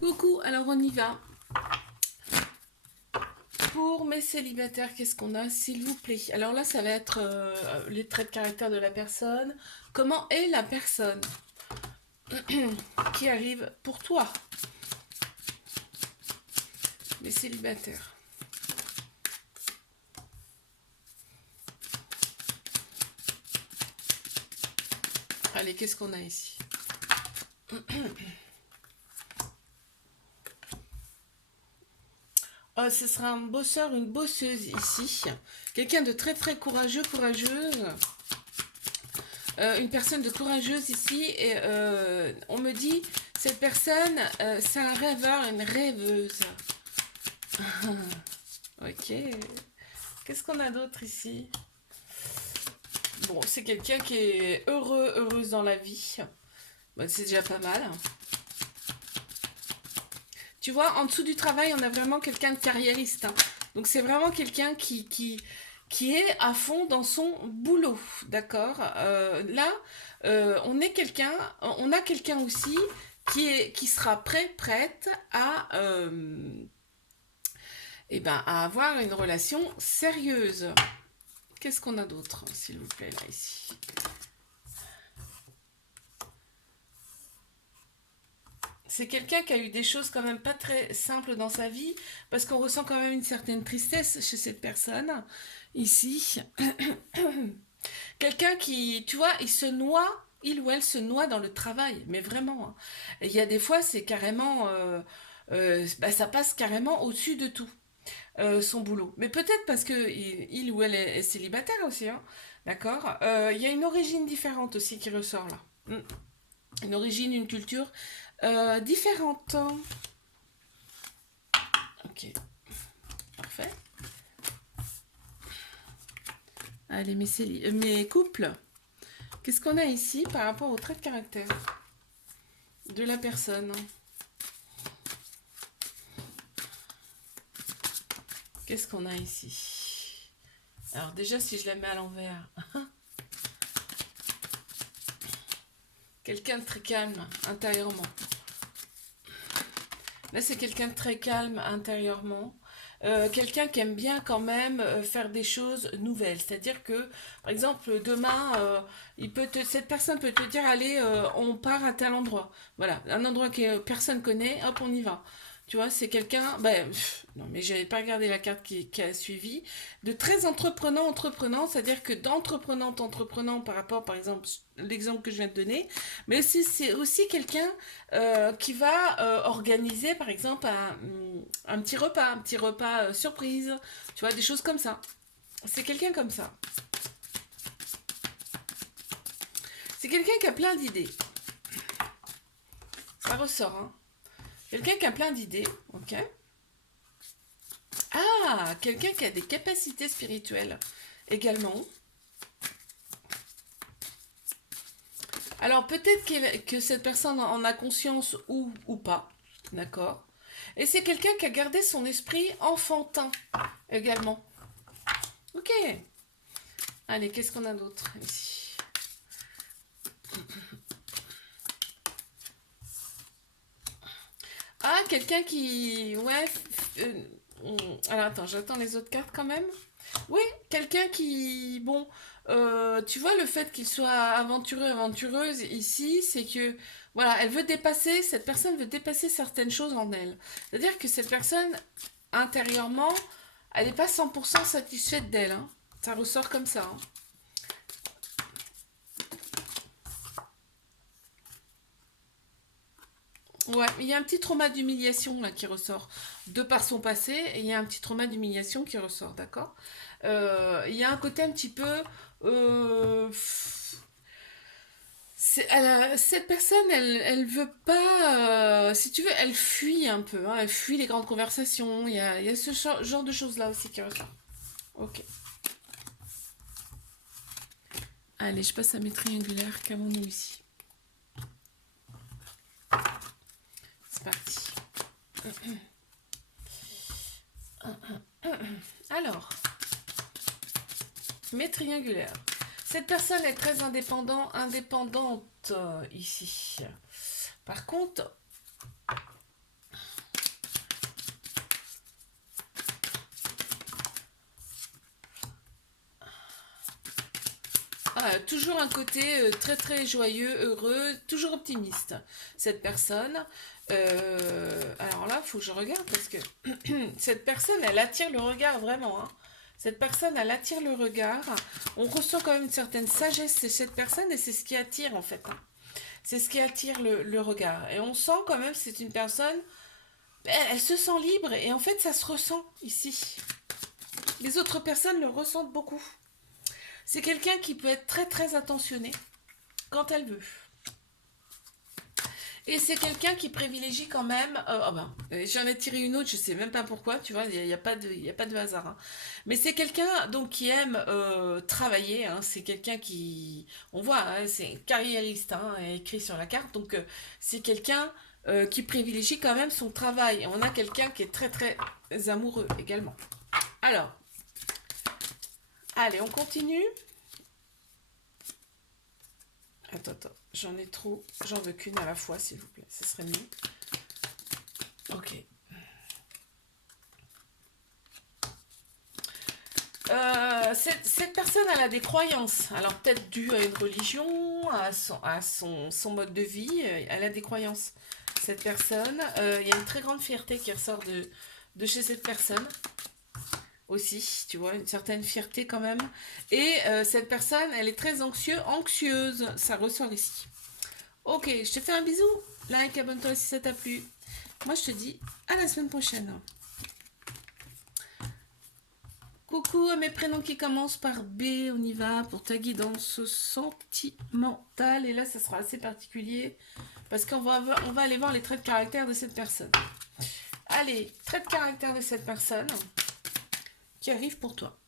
Coucou, alors on y va. Pour mes célibataires, qu'est-ce qu'on a, s'il vous plaît? Alors là, ça va être les traits de caractère de la personne. Comment est la personne qui arrive pour toi, mes célibataires? Allez, qu'est-ce qu'on a ici? Ce sera un bosseur, une bosseuse ici. Quelqu'un de très très courageux, courageuse. Une personne de courageuse ici. Et on me dit, cette personne, c'est un rêveur, une rêveuse. Ok. Qu'est-ce qu'on a d'autre ici? Bon, c'est quelqu'un qui est heureux, heureuse dans la vie. Bon, c'est déjà pas mal. Tu vois, en dessous du travail, on a vraiment quelqu'un de carriériste, hein. Donc c'est vraiment quelqu'un qui est à fond dans son boulot, d'accord. Là, on a quelqu'un aussi qui sera prête eh ben, à avoir une relation sérieuse. Qu'est-ce qu'on a d'autre, s'il vous plaît, là, ici? C'est quelqu'un qui a eu des choses quand même pas très simples dans sa vie, parce qu'on ressent quand même une certaine tristesse chez cette personne, ici. Quelqu'un qui, tu vois, il ou elle se noie dans le travail, mais vraiment, hein. Et il y a des fois, c'est carrément, bah, ça passe carrément au-dessus de tout, son boulot. Mais peut-être parce que il ou elle est célibataire aussi, hein, d'accord. Il y a une origine différente aussi qui ressort là. Une origine, une culture différente. Ok, parfait. Allez, mes couples, qu'est-ce qu'on a ici par rapport au trait de caractère de la personne? Qu'est-ce qu'on a ici? Alors déjà, si je la mets à l'envers, quelqu'un de très calme intérieurement. Là, c'est quelqu'un de très calme intérieurement. Quelqu'un qui aime bien quand même faire des choses nouvelles. C'est-à-dire que, par exemple, demain, cette personne peut te dire, allez, on part à tel endroit. Voilà, un endroit que personne connaît, hop, on y va. Tu vois, c'est quelqu'un, ben, non, mais j'avais pas regardé la carte qui a suivi, de très entreprenant, c'est-à-dire que entreprenant par rapport, par exemple, l'exemple que je viens de donner, mais aussi, c'est aussi quelqu'un qui va organiser par exemple un petit repas surprise, tu vois, des choses comme ça. C'est quelqu'un comme ça. C'est quelqu'un qui a plein d'idées. Ça ressort, hein. Quelqu'un qui a plein d'idées, ok. Ah, quelqu'un qui a des capacités spirituelles également. Alors peut-être que cette personne en a conscience ou pas, d'accord. Et c'est quelqu'un qui a gardé son esprit enfantin également. Ok. Allez, qu'est-ce qu'on a d'autre ici? Ah, quelqu'un qui... Ouais. Alors attends, j'attends les autres cartes quand même. Oui, quelqu'un qui... Bon, tu vois, le fait qu'il soit aventureux, aventureuse ici, c'est que... Voilà, cette personne veut dépasser certaines choses en elle. C'est-à-dire que cette personne, intérieurement, elle n'est pas 100% satisfaite d'elle, hein. Ça ressort comme ça, hein. Ouais, il y a un petit trauma d'humiliation là qui ressort de par son passé, et il y a un petit trauma d'humiliation qui ressort, d'accord. Il y a un côté un petit peu... euh, cette personne, elle veut pas... si tu veux, elle fuit un peu, hein, elle fuit les grandes conversations, il y a ce genre de choses-là aussi qui ressort. Ok. Allez, je passe à mes triangulaires, qu'avons-nous ici? C'est parti. Alors, mes triangulaires. Cette personne est très indépendante ici. Par contre, toujours un côté très très joyeux, heureux, toujours optimiste, cette personne. Alors là, il faut que je regarde parce que cette personne, elle attire le regard vraiment, hein. Cette personne, elle attire le regard. On ressent quand même une certaine sagesse chez cette personne et c'est ce qui attire en fait, hein. C'est ce qui attire le regard. Et on sent quand même que c'est une personne, elle se sent libre et en fait ça se ressent ici. Les autres personnes le ressentent beaucoup. C'est quelqu'un qui peut être très très attentionné quand elle veut. Et c'est quelqu'un qui privilégie quand même. Oh ben, j'en ai tiré une autre, je sais même pas pourquoi, tu vois, y a pas de, y a pas de hasard, hein. Mais c'est quelqu'un donc qui aime travailler, hein. C'est quelqu'un qui, on voit, hein, c'est carriériste, hein, écrit sur la carte. Donc c'est quelqu'un qui privilégie quand même son travail. Et on a quelqu'un qui est très très amoureux également. Alors, allez, on continue. Attends, j'en ai trop. J'en veux qu'une à la fois, s'il vous plaît. Ce serait mieux. Ok. Cette personne, elle a des croyances. Alors, peut-être dû à une religion, son mode de vie. Elle a des croyances. Cette personne, il y a une très grande fierté qui ressort de chez cette personne. Aussi, tu vois, une certaine fierté quand même. Et cette personne, elle est très anxieuse. Ça ressort ici. Ok, je te fais un bisou. Like, abonne-toi si ça t'a plu. Moi, je te dis à la semaine prochaine. Coucou à mes prénoms qui commencent par B. On y va pour ta guidance sentimentale. Et là, ça sera assez particulier parce qu'on va aller voir les traits de caractère de cette personne. Allez, traits de caractère de cette personne qui arrive pour toi.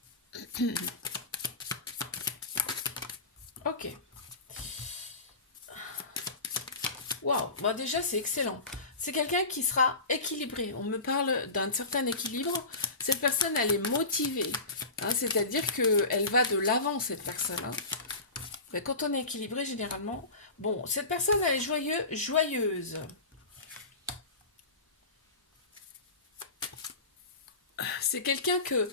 Ok. Waouh, bon, déjà c'est excellent. C'est quelqu'un qui sera équilibré. On me parle d'un certain équilibre. Cette personne, elle est motivée, hein, c'est-à-dire qu'elle va de l'avant, cette personne, hein. Mais quand on est équilibré, généralement... Bon, cette personne, elle est joyeuse. C'est quelqu'un que,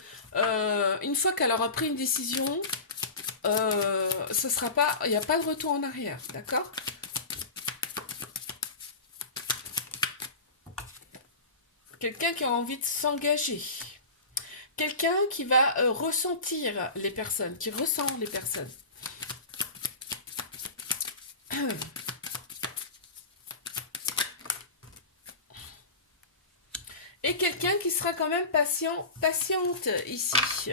une fois qu'elle aura pris une décision, ce sera pas... Il n'y a pas de retour en arrière, d'accord ? Quelqu'un qui a envie de s'engager. Quelqu'un qui va ressentir les personnes, qui ressent les personnes. Et quelqu'un qui sera quand même patiente ici.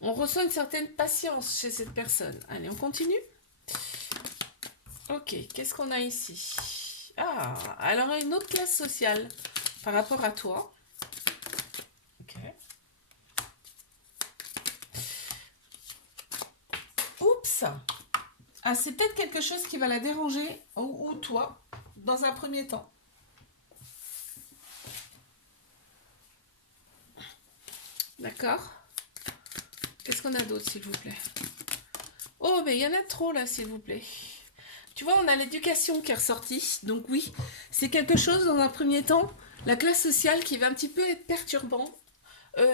On ressent une certaine patience chez cette personne. Allez, on continue. Ok, qu'est-ce qu'on a ici? Ah, alors une autre classe sociale par rapport à toi. Ok. Oups. Ah, c'est peut-être quelque chose qui va la déranger, ou toi, dans un premier temps. D'accord. Qu'est-ce qu'on a d'autre, s'il vous plaît? Oh, mais il y en a trop, là, s'il vous plaît. Tu vois, on a l'éducation qui est ressortie. Donc oui, c'est quelque chose, dans un premier temps, la classe sociale qui va un petit peu être perturbant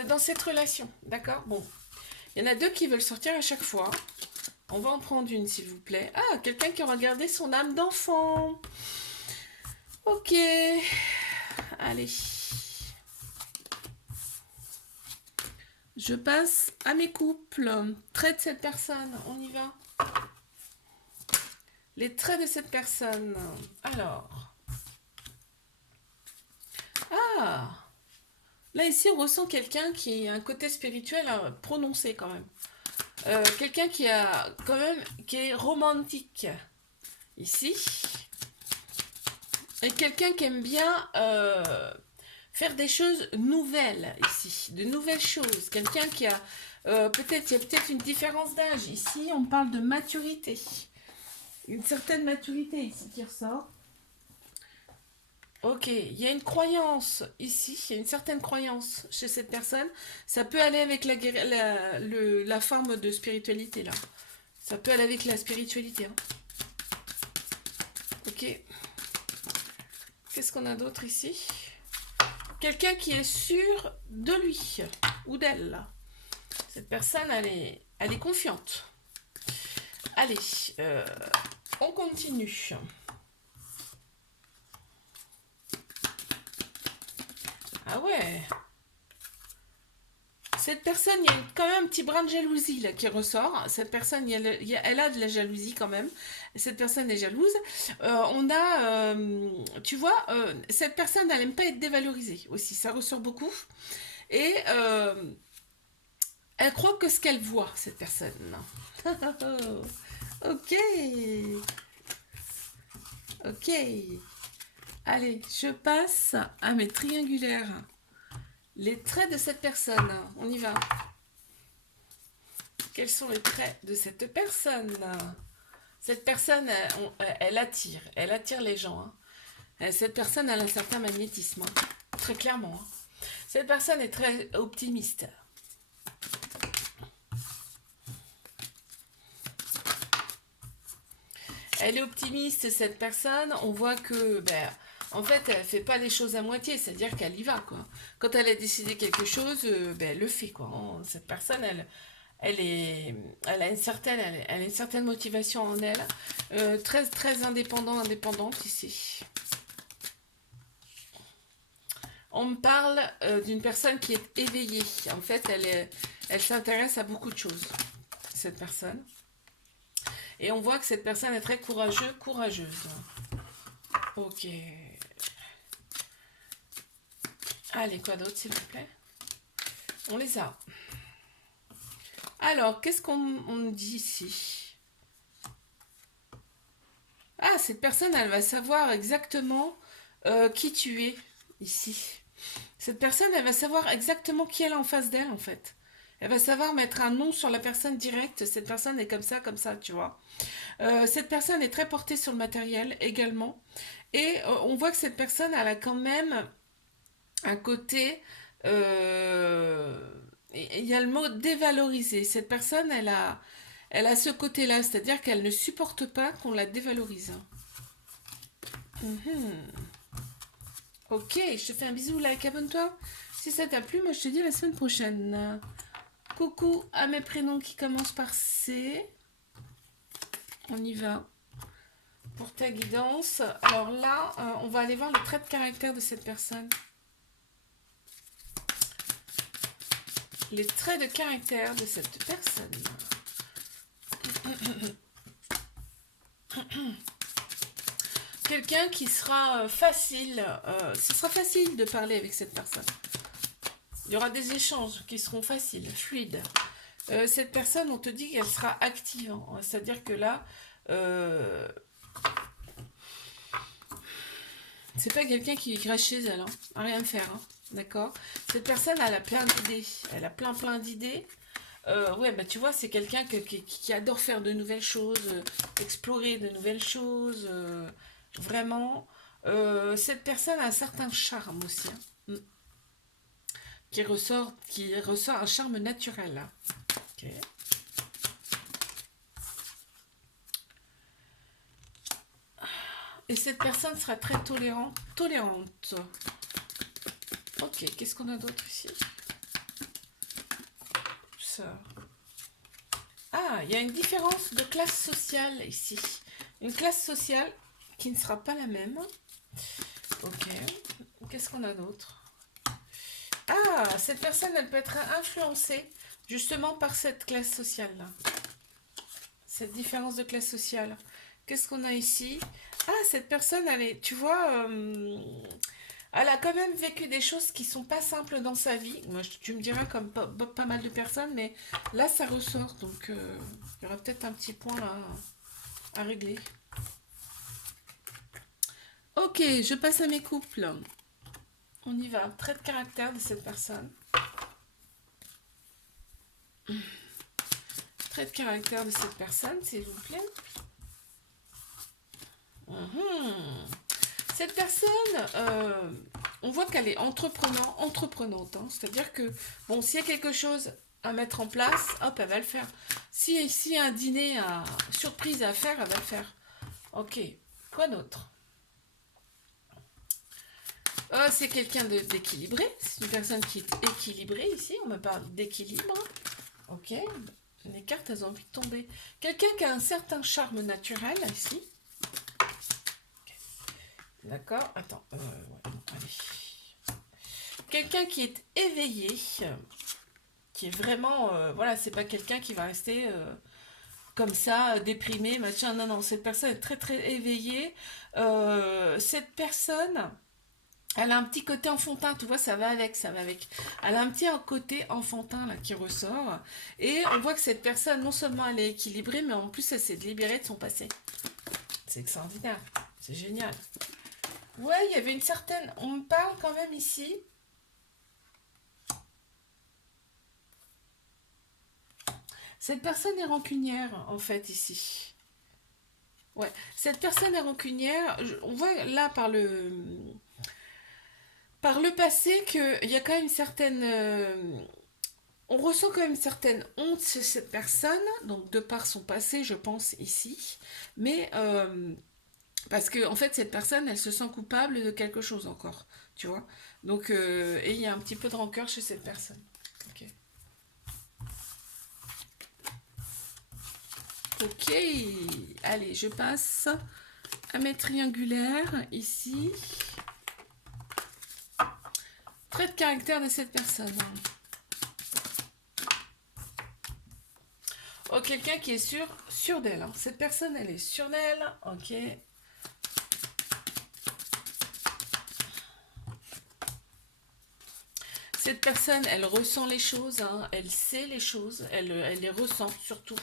dans cette relation. D'accord? Bon, il y en a deux qui veulent sortir à chaque fois. On va en prendre une, s'il vous plaît. Ah, quelqu'un qui aura gardé son âme d'enfant. Ok. Allez. Je passe à mes couples. Traits de cette personne. On y va. Les traits de cette personne. Alors. Ah. Là, ici, on ressent quelqu'un qui a un côté spirituel prononcé quand même. Quelqu'un qui a quand même qui est romantique ici. Et quelqu'un qui aime bien faire des choses nouvelles ici, de nouvelles choses. Quelqu'un qui a peut-être, il y a peut-être une différence d'âge. Ici, on parle de maturité. Une certaine maturité ici qui ressort. Ok, il y a une croyance ici, il y a une certaine croyance chez cette personne. Ça peut aller avec la forme de spiritualité là. Ça peut aller avec la spiritualité, hein. Ok. Qu'est-ce qu'on a d'autre ici? Quelqu'un qui est sûr de lui ou d'elle. Cette personne, elle est confiante. Allez, euh, on continue. Ah ouais. Cette personne, il y a quand même un petit brin de jalousie là, qui ressort. Cette personne, elle a de la jalousie quand même. Cette personne est jalouse. Tu vois, cette personne, elle n'aime pas être dévalorisée aussi. Ça ressort beaucoup. Et elle croit que ce qu'elle voit, cette personne. Ok, ok. Allez, je passe à mes triangulaires. Les traits de cette personne. On y va. Quels sont les traits de cette personne? Cette personne, elle attire les gens. Hein. Cette personne a un certain magnétisme, hein. Très clairement. Hein. Cette personne est très optimiste. Elle est optimiste, cette personne. On voit que, ben, en fait, elle fait pas les choses à moitié, c'est-à-dire qu'elle y va, quoi. Quand elle a décidé quelque chose, ben, elle le fait, quoi. Cette personne, elle est, elle a une certaine motivation en elle, très, très indépendante ici. On me parle d'une personne qui est éveillée. En fait, elle s'intéresse à beaucoup de choses, cette personne. Et on voit que cette personne est très courageuse. Ok. Allez, quoi d'autre, s'il vous plaît? On les a. Alors, qu'est-ce qu'on me dit ici? Ah, cette personne, elle va savoir exactement qui tu es ici. Cette personne, elle va savoir exactement qui elle a en face d'elle, en fait. Elle va savoir mettre un nom sur la personne directe. Cette personne est comme ça, tu vois. Cette personne est très portée sur le matériel également. Et on voit que cette personne, elle a quand même un côté... il y a le mot dévaloriser. Cette personne, elle a ce côté-là, c'est-à-dire qu'elle ne supporte pas qu'on la dévalorise. Mhm. Ok, je te fais un bisou, like, abonne-toi. Si ça t'a plu, moi je te dis à la semaine prochaine. Coucou à mes prénoms qui commencent par C. On y va pour ta guidance. Alors là, on va aller voir le trait de caractère de cette personne. Les traits de caractère de cette personne. Quelqu'un qui sera facile. Ce sera facile de parler avec cette personne. Il y aura des échanges qui seront faciles, fluides. Cette personne, on te dit qu'elle sera active. Hein. C'est-à-dire que là, c'est pas quelqu'un qui reste chez elle, hein, à rien faire. Hein. D'accord. Cette personne, elle a plein d'idées. Elle a plein d'idées. Ouais, bah tu vois, c'est quelqu'un qui adore faire de nouvelles choses, explorer de nouvelles choses. Vraiment. Cette personne a un certain charme aussi. Hein, qui ressort un charme naturel. Hein. Ok. Et cette personne sera très tolérante. Ok, qu'est-ce qu'on a d'autre ici? Ça. Ah, il y a une différence de classe sociale ici. Une classe sociale qui ne sera pas la même. Ok. Qu'est-ce qu'on a d'autre? Ah, cette personne, elle peut être influencée justement par cette classe sociale-là. Cette différence de classe sociale. Qu'est-ce qu'on a ici? Ah, cette personne, elle est, tu vois, elle a quand même vécu des choses qui sont pas simples dans sa vie. Moi, tu me diras comme pas mal de personnes, mais là, ça ressort. Donc, il y aura peut-être un petit point là à régler. Ok, je passe à mes couples. On y va. Trait de caractère de cette personne. Trait de caractère de cette personne, s'il vous plaît. Cette personne, on voit qu'elle est entreprenante. Hein. C'est-à-dire que, bon, s'il y a quelque chose à mettre en place, hop, elle va le faire. S'il y a un dîner surprise à faire, elle va le faire. Ok, quoi d'autre? C'est quelqu'un d'équilibré. C'est une personne qui est équilibrée ici. On me parle d'équilibre. Ok, Les cartes, elles ont envie de tomber. Quelqu'un qui a un certain charme naturel, ici. D'accord. Attends. Ouais, non, allez. Quelqu'un qui est éveillé, qui est vraiment... voilà, c'est pas quelqu'un qui va rester comme ça, déprimé, machin. Non, non, cette personne est très, très éveillée. Cette personne... Elle a un petit côté enfantin, tu vois, ça va avec, ça va avec. Elle a un petit côté enfantin là qui ressort. Et on voit que cette personne, non seulement elle est équilibrée, mais en plus elle s'est libérée de son passé. C'est extraordinaire, c'est génial. Ouais, il y avait une certaine... On me parle quand même ici. Cette personne est rancunière, en fait, ici. Ouais, cette personne est rancunière. On voit là par le passé qu'il y a quand même une certaine... on ressent quand même une certaine honte chez cette personne, donc de par son passé, je pense, ici. Mais parce que, en fait, cette personne, elle se sent coupable de quelque chose encore, tu vois. Donc, et il y a un petit peu de rancœur chez cette personne. Ok. Ok. Allez, je passe à mes triangulaires, ici. Trait de caractère de cette personne. Oh, quelqu'un qui est sûr d'elle. Hein. Cette personne, elle est sûre d'elle. Ok. Cette personne, elle ressent les choses. Hein. Elle sait les choses. Elle les ressent surtout.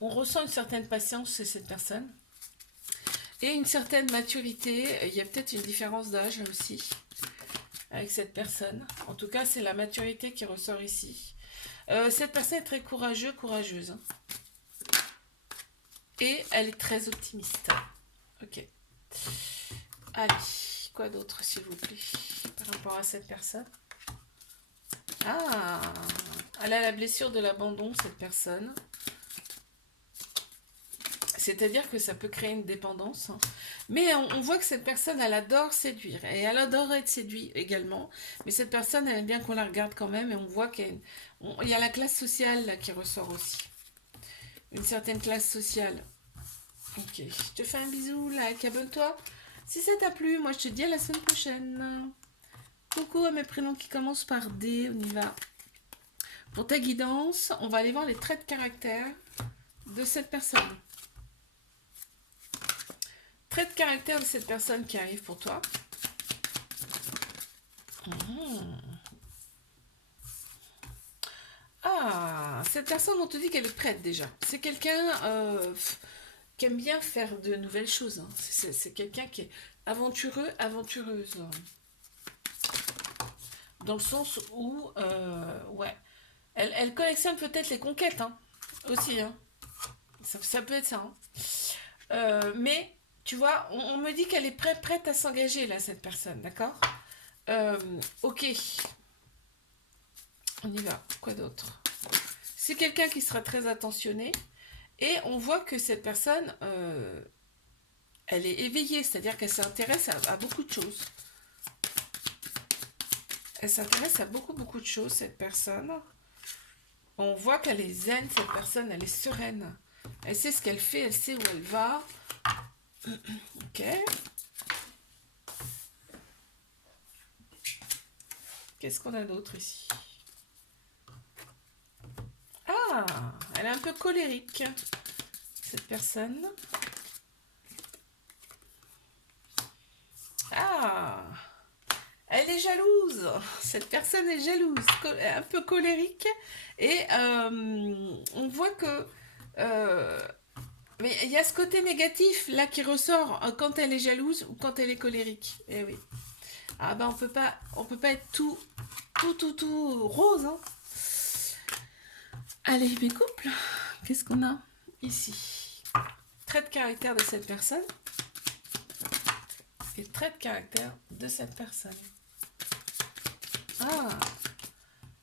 On ressent une certaine patience chez cette personne. Et une certaine maturité. Il y a peut-être une différence d'âge aussi avec cette personne. En tout cas, c'est la maturité qui ressort ici. Cette personne est très courageuse. Hein. Et elle est très optimiste. Ok. Allez, quoi d'autre, s'il vous plaît, par rapport à cette personne? Ah, elle a la blessure de l'abandon, cette personne. C'est-à-dire que ça peut créer une dépendance. Hein. Mais on voit que cette personne, elle adore séduire. Et elle adore être séduite également. Mais cette personne, elle aime bien qu'on la regarde quand même. Et on voit qu'il y a la classe sociale là, qui ressort aussi. Une certaine classe sociale. Ok, je te fais un bisou, like, abonne-toi. Si ça t'a plu, moi je te dis à la semaine prochaine. Coucou à mes prénoms qui commencent par D, on y va. Pour ta guidance, on va aller voir les traits de caractère de cette personne. Traits de caractère de cette personne qui arrive pour toi. Ah, cette personne, on te dit qu'elle est prête déjà. C'est quelqu'un qui aime bien faire de nouvelles choses. Hein. C'est quelqu'un qui est aventureuse. Dans le sens où, ouais, elle collectionne peut-être les conquêtes, hein, aussi. Hein. Ça peut être ça. Hein. Mais, tu vois, on me dit qu'elle est prête à s'engager, là, cette personne, d'accord. Ok. On y va. Quoi d'autre? C'est quelqu'un qui sera très attentionné. Et on voit que cette personne, elle est éveillée, c'est-à-dire qu'elle s'intéresse à beaucoup de choses. Elle s'intéresse à beaucoup de choses, cette personne. On voit qu'elle est zen, cette personne, elle est sereine. Elle sait ce qu'elle fait, elle sait où elle va. Ok. Qu'est-ce qu'on a d'autre ici? Ah, elle est un peu colérique, cette personne. Ah, elle est jalouse. Cette personne est jalouse, un peu colérique. Et on voit que... mais il y a ce côté négatif là qui ressort quand elle est jalouse ou quand elle est colérique. Eh oui. Ah ben on peut pas être tout rose. Hein. Allez, mes couples, qu'est-ce qu'on a ici? Trait de caractère de cette personne. Et trait de caractère de cette personne. Ah,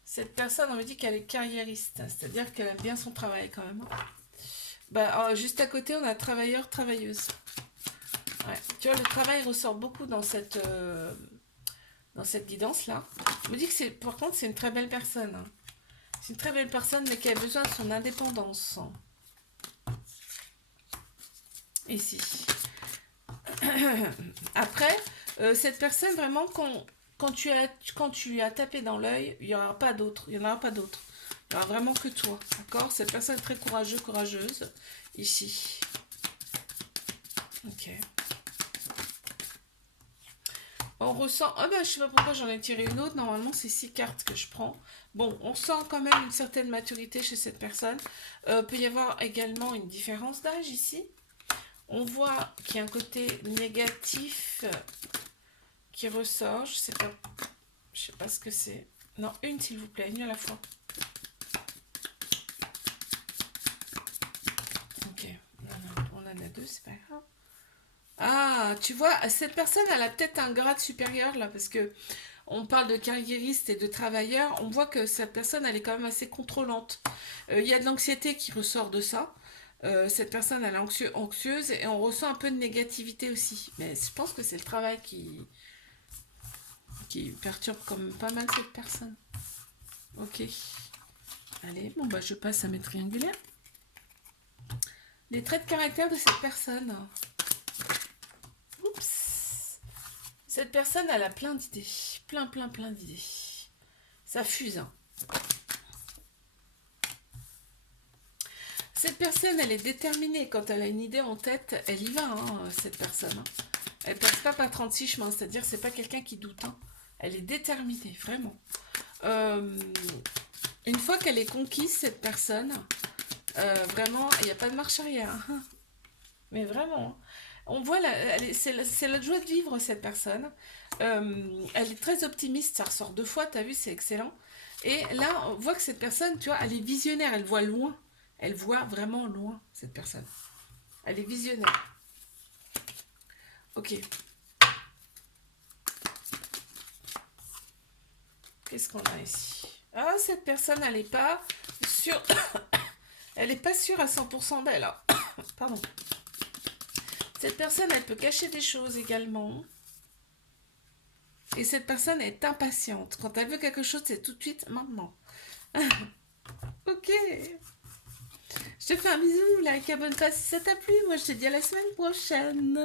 cette personne, on me dit qu'elle est carriériste, c'est-à-dire qu'elle aime bien son travail quand même. Bah, juste à côté, on a travailleur, travailleuse. Ouais. Tu vois, le travail ressort beaucoup dans cette guidance-là. Je me dis que par contre, c'est une très belle personne, hein. C'est une très belle personne, mais qui a besoin de son indépendance. Ici. Après, cette personne, vraiment, quand tu as tapé dans l'œil, il n'y en aura pas d'autre. Il n'y en aura pas d'autre. Il n'y aura vraiment que toi. D'accord? Cette personne est très courageuse. Ici. Ok. On ressent... Ah ben, je sais pas pourquoi j'en ai tiré une autre. Normalement, c'est 6 cartes que je prends. Bon, on sent quand même une certaine maturité chez cette personne. Peut y avoir également une différence d'âge ici. On voit qu'il y a un côté négatif qui ressort. Je sais pas ce que c'est. Non, une s'il vous plaît, une à la fois. Ok, on en a deux, c'est pas grave. Ah, tu vois, cette personne, elle a peut-être un grade supérieur là, parce que on parle de carriériste et de travailleur. On voit que cette personne, elle est quand même assez contrôlante. Il y a de l'anxiété qui ressort de ça. Cette personne, elle est anxieuse et on ressent un peu de négativité aussi. Mais je pense que c'est le travail qui perturbe comme pas mal cette personne. Ok. Allez, bon bah je passe à mes triangulaires. Les traits de caractère de cette personne. Oups. Cette personne, elle a plein d'idées. Plein d'idées. Ça fuse, hein. Cette personne, elle est déterminée. Quand elle a une idée en tête, elle y va, hein, cette personne, hein. Elle passe pas par 36 chemins. C'est-à-dire, c'est pas quelqu'un qui doute, hein. Elle est déterminée, vraiment. Une fois qu'elle est conquise, cette personne, vraiment, il n'y a pas de marche arrière, hein. Mais vraiment, hein. On voit, c'est la joie de vivre, cette personne. Elle est très optimiste, ça ressort deux fois, t'as vu, c'est excellent. Et là, on voit que cette personne, tu vois, elle est visionnaire, elle voit loin. Elle voit vraiment loin, cette personne. Elle est visionnaire. Ok. Qu'est-ce qu'on a ici? Ah, cette personne, elle n'est pas sûre. Elle n'est pas sûre à 100% d'elle, hein. Pardon. Cette personne, elle peut cacher des choses également. Et cette personne est impatiente. Quand elle veut quelque chose, c'est tout de suite maintenant. Ok. Je te fais un bisou, like, abonne-toi si ça t'a plu. Moi, je te dis à la semaine prochaine.